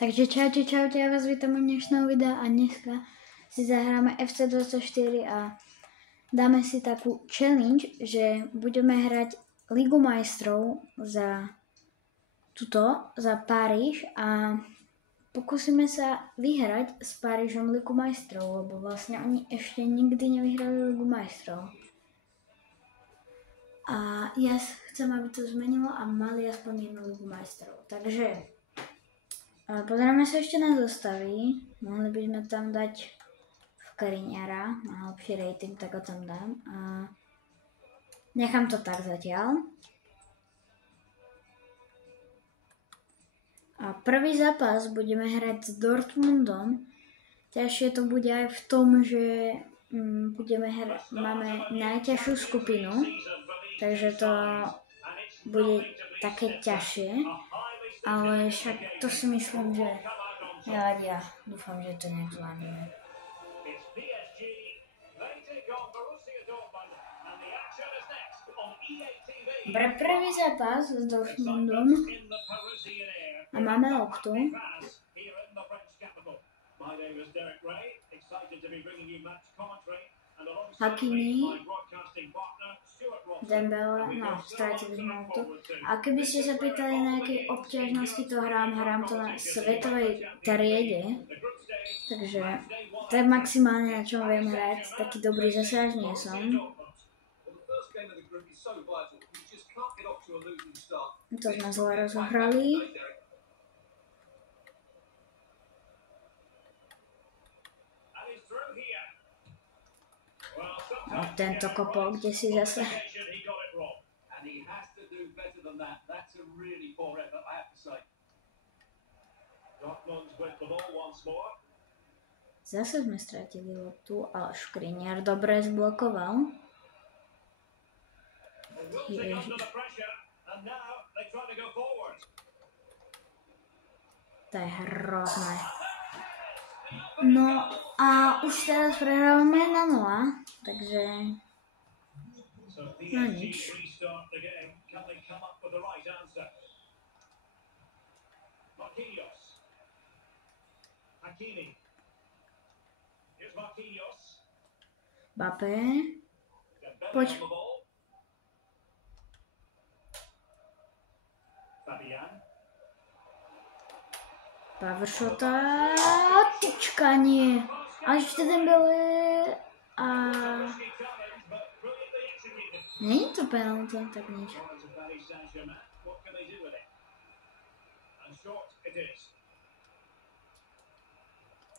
Takže čaute, já vás vítám u dnešného videa a dneska si zahráme FC24 a dáme si takú challenge, že budeme hrať Ligu majstrov za Paríž a pokúsime sa vyhrať s Parížom Ligu majstrov, lebo vlastne oni ešte nikdy nevyhrali Ligu majstrov. A ja chcem, aby to zmenilo a mali aspoň jednu Ligu majstrov. Takže pozrieme sa ešte na zostavy. Mohli by sme tam dať Skriniara, má lepší rating, tak ho tam dám. A nechám to tak zatiaľ. A prvý zápas budeme hrať s Dortmundom. Ťažšie to bude aj v tom, že máme najťažšiu skupinu, takže to bude také ťažšie. Ale však to si myslím, že ja dúfam, že to nejak zvládneme. Dobre, prvý zápas s Dortmundom a máme loptu. Hakimi, Dembele, stratili sme loptu. A keby ste sa pýtali, na akej obťažnosti to hrám to na svetovej triede. Takže to je maximálne, na čom viem hrať. Taký dobrý zase až nie som. To sme zle rozohrali. A tento kopol, kde si zase. Zase sme stratili loptu, ale Skriniar dobre zblokoval. To je hrozné. No a už teraz prehrávame 1-0, takže no nič. Mbappé, poď. Pavršota, tyčka, nie. A ešte Dembele a... Nie je to penalta, tak nič.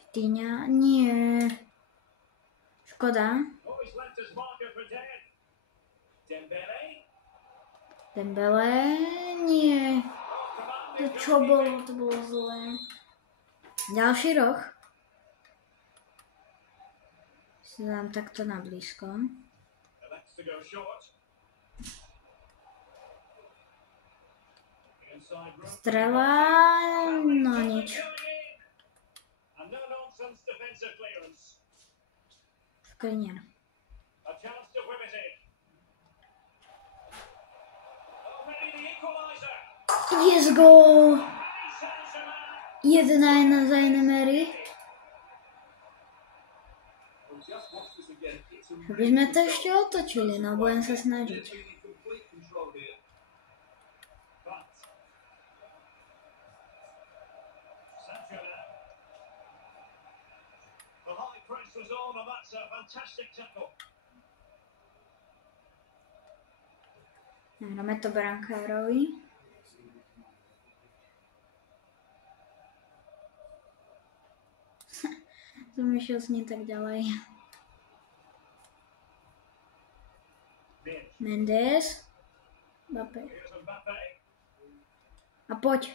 Vitinha, nie. Škoda. Dembele, nie. To čo bolo? To bolo zlé. Ďalší roh. Si dám takto na blízko. Strela, no nič. Skriniar. Yes, goal! 1-1 za Emery. By sme to ešte otočili, no budem sa snažiť. Hráme to brankárovi. Som išiel s ním tak ďalej. Mendes. Mbappé. A poď.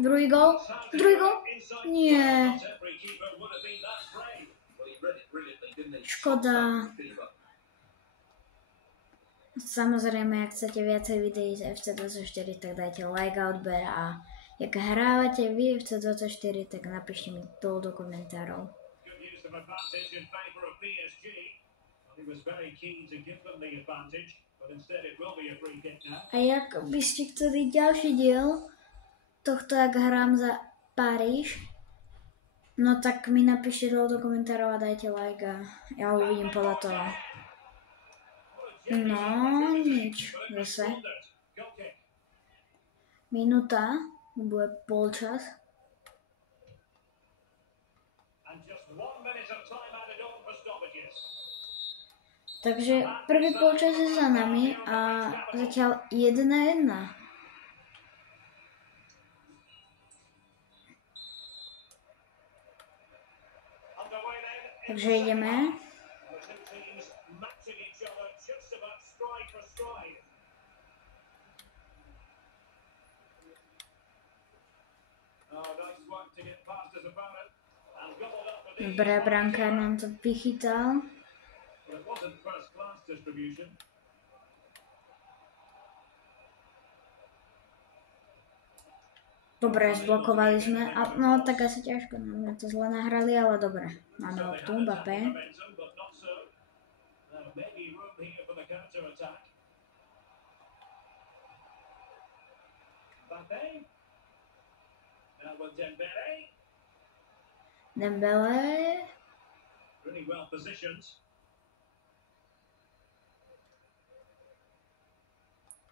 Druhý gol. Nie. Škoda. Samozrejme, ak chcete viacej videí z FC24, tak dajte like a odber a jak hrávate vy FC24, tak napíšte mi dole do komentárov. A jak by ste chceli ďalší diel, tohto, jak hrám za Paríž, no tak mi napíšte do komentárov a dajte like a ja uvidím podľa toho. No, nič, zase. Minúta, bude polčas. Takže prvý polčas je za nami a zatiaľ 1-1. Takže ideme. Dobre, brankár nám to vychytal. Dobre, zblokovali sme. No tak asi ťažko, sme to zle nahrali, ale dobre. Máme loptu, Mbappé. Dembele.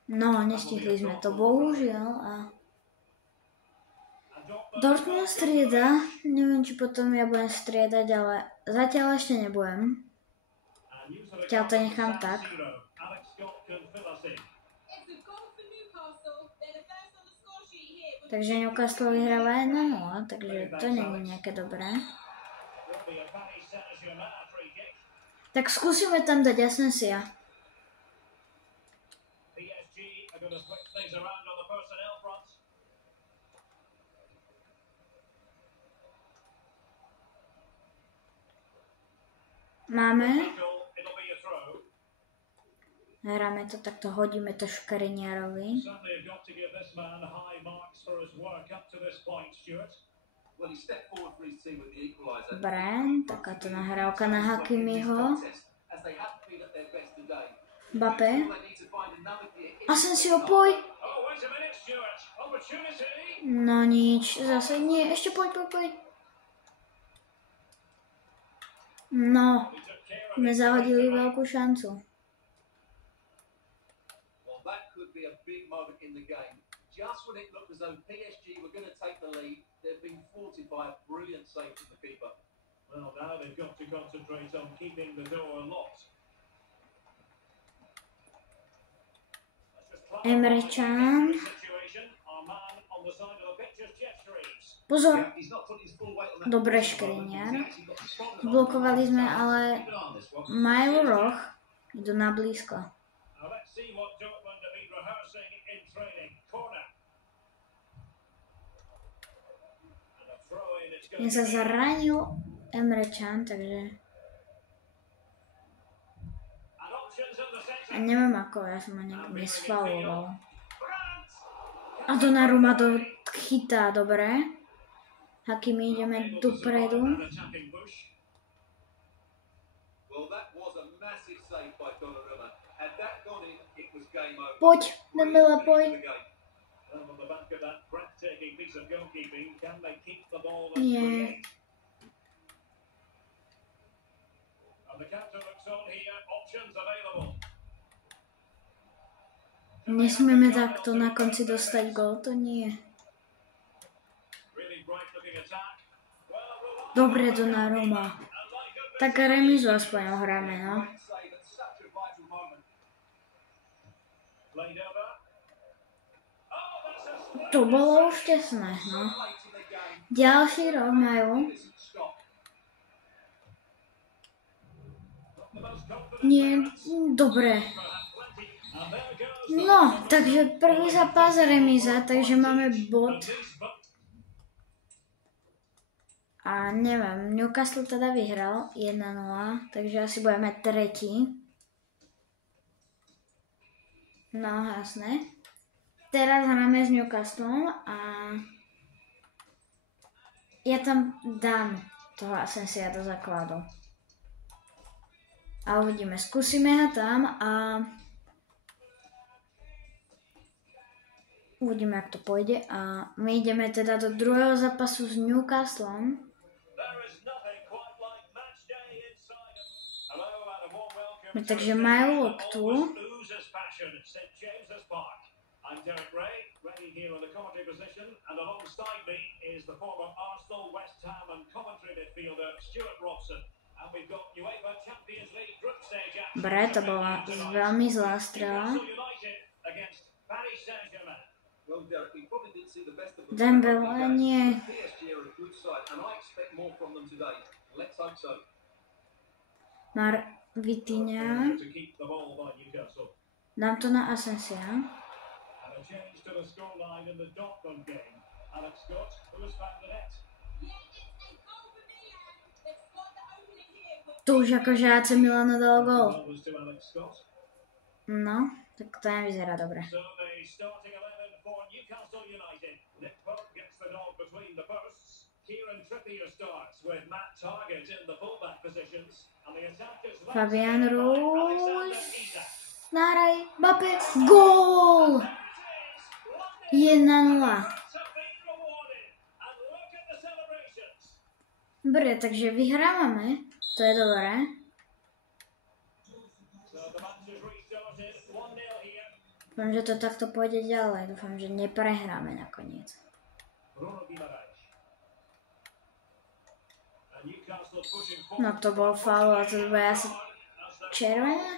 No, nestihli sme to, bohužiaľ. A Dortmund strieda, neviem, či potom ja budem striedať, ale zatiaľ ešte nebudem. Zatiaľ to nechám tak. Takže Newcastle vyhráva 1-0, takže to nie je nejaké dobré. Tak skúsime tam dať Asensia. Máme. Hráme to, takto hodíme to Škriniarovi. Dobre, takáto nahrávka na Hakimiho. Mbappé. Asensio, poď. No nič, zase nie, ešte poď. No, sme zahodili veľkú šancu. Just when it looked as though PSG were going to take the lead, they've been thwarted by a brilliant save from the keeper. Well, now they've got to concentrate on keeping the door locked. Emre Can. Pozor. Dobre, Škriniar. Blokovali sme, ale majú roh. Idú na blízko. Mne sa zranil Emre Can, takže... A neviem ako, ja som ho nejak nesfauloval. A Donnarumma to chytá, dobre. Hakimi, ideme dopredu. Poď, Dembele, poď. Nie. Nesmieme takto na konci dostať gól, to nie. Dobre, Donnarumma. Tak remizu aspoň ohráme, no. To bolo už tesné, no. Ďalší roh majú. Nie, dobre. No, takže prvý zápas remíza, takže máme bod. A neviem, Newcastle teda vyhral 1-0, takže asi budeme tretí. No, jasné. Teraz hráme s Newcastlom a ja tam dám toho Asensia do základu. A uvidíme, skúsime ho tam a Uvidíme, jak to pôjde. A my ideme teda do druhého zápasu s Newcastlom. Takže majú loptu. I'm Derek Ray, ready here on the commentary position, and alongside me is the former Arsenal, West Ham and Coventry midfielder Stuart Robson. And we've got UEFA Champions League group stage action. Dobre, to bola veľmi zlá strela. Dembele nie. Vitinha. Dám to na Asensia. Tu už akože AC Milano dalo gól. No, tak to nevyzerá dobre. Fabian Ruiz. Nahraj, Mbappé, gól! 1-0. Dobre, takže vyhrávame. To je dobré. Dúfam, že to takto pôjde ďalej. Dúfam, že neprehráme nakoniec. No to bol faul, a to bude asi červená?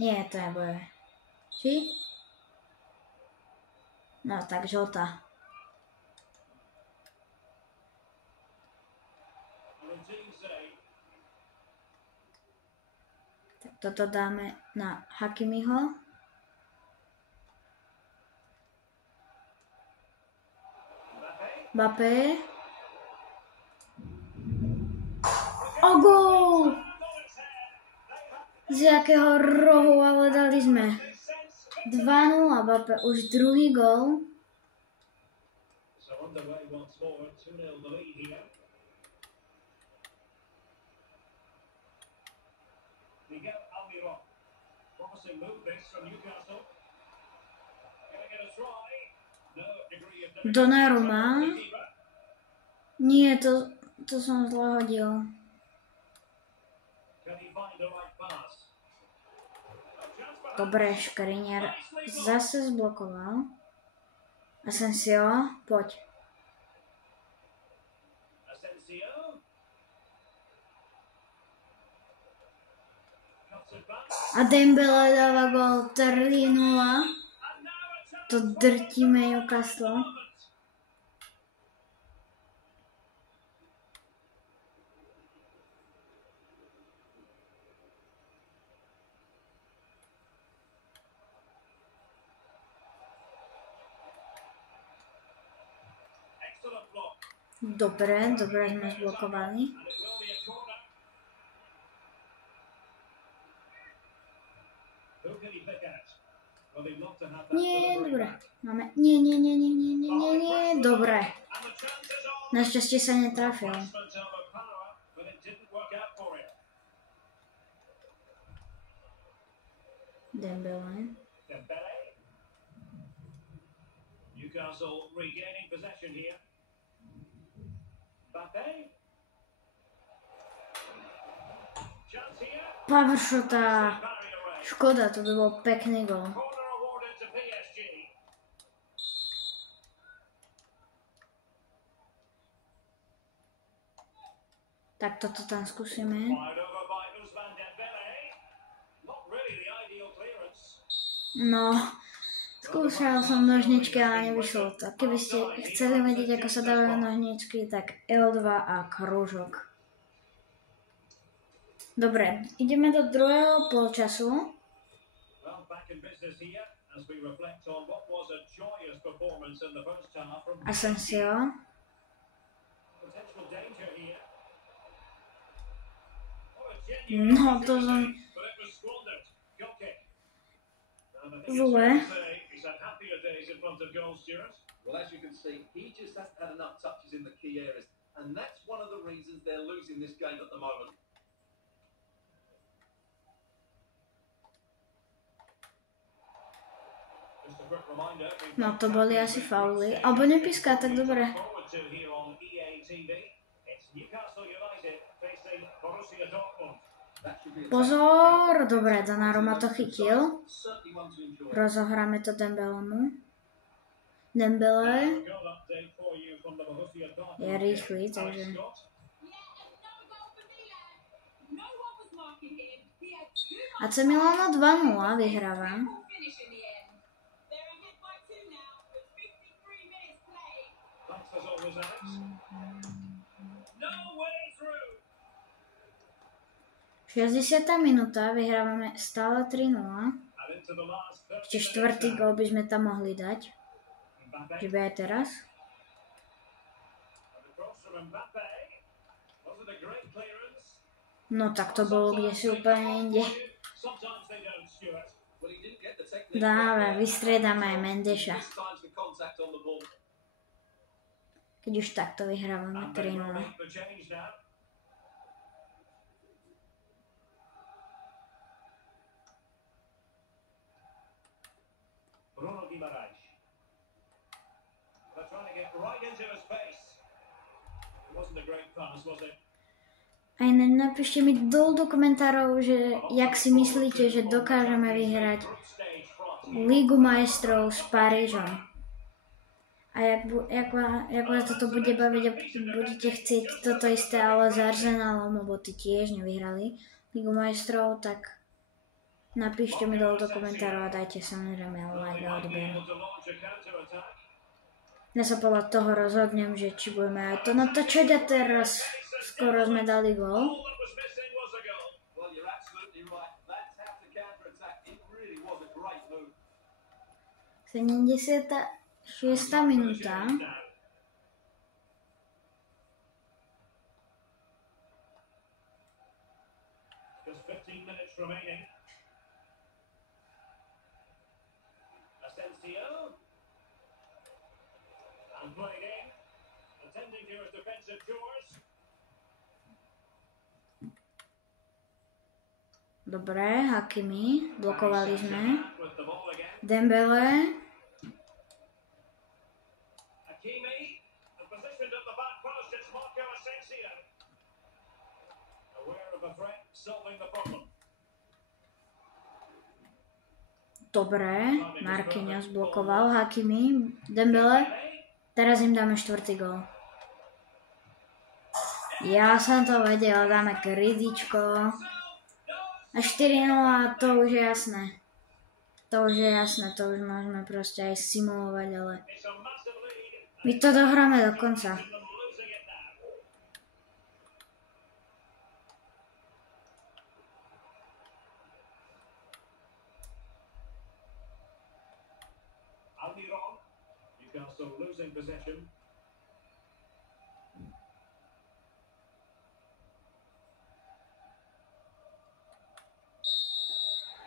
Nie, to nebude. Či? No tak žltá. Tak toto dáme na Hakimiho. Mbappé. O gól! Z jakého rohu, ale dali sme 2-0, Mbappé, už druhý gól. Donnarumma. Nie, to som zle hodil. Dobre, Škriniar zase zblokoval. Asensio, poď. A Dembele dáva gól 3-0. To drtíme Newcastle. Dobre sme zblokovali. Nie, dobre. Máme... Nie. Dobre. Našťastie sa netrafil. Dembele. Newcastle regaining possession here. Power shota. Škoda, to by bol pekný gól. Tak toto tam skúsime. No, skúšal som nožničky, ale nevyšlo to. Keby ste chceli vedieť, ako sa dávajú nožničky, tak L2 a krúžok. Dobre, ideme do druhého polčasu. Asensio. No, to som... Zle. Well, as you can see, he just hasn't had enough touches in the key areas, and that's one of the reasons they're losing this game at the moment. No to boli asi fauly. Alebo nepíska, tak dobre. Pozor, dobre, Donnarumma to chytil. Rozohráme to Dembelemu. Dembele je rýchly, takže... AC Milano 2-0 vyhráva. V 60. minúta vyhrávame stále 3-0. Ešte štvrtý gól by sme tam mohli dať. Že by aj teraz. No tak to bolo kdesi úplne inde. Dáme, vystriedame aj Mendeša. Keď už takto vyhrávame 3-0. Bruno Guimaraes. They're trying to get right into his face. It wasn't a great pass, was it? Aj napíšte mi dolu do komentárov, že jak si myslíte, že dokážeme vyhrať Ligu majstrov s Parížom. A jak vás toto bude baviť a budete chcieť toto isté, ale s Arsenalom, lebo ty tiež nevyhrali Ligu majstrov, tak napíšte mi dolu do komentárov a dajte samozrejme like a odber. Ja sa podľa toho rozhodnem, že či budeme aj to natáčať a teraz skoro sme dali gól. 76. minúta. Just 15 minutes remaining. Asensio. And played in. Attending to his defensive chores. Dobre, Hakimi. Blokovali sme. Dembele. Hakimi. Positioned at the back post. It's Marco Asensio. Aware of the threat, solving the problem. Dobre, Marquinhos blokoval, Hakimi, Dembele. Teraz im dáme štvrtý gól. Ja som to vedel, dáme krydičko. A 4-0, to už je jasné. To už je jasné, to už môžeme proste aj simulovať, ale my to dohráme do konca. Almiron. Newcastle losing possession.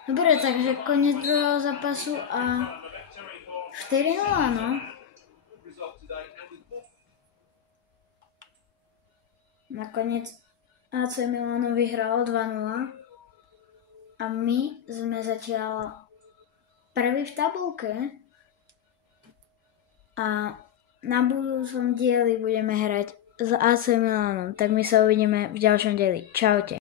Dobre, takže koniec druhého zápasu a 4-0, no. Nakoniec AC Milano vyhralo 2-0 a my sme zatiaľ prví v tabulke a na budúcom dieli budeme hrať s AC Milanom, tak my sa uvidíme v ďalšom dieli. Čaute.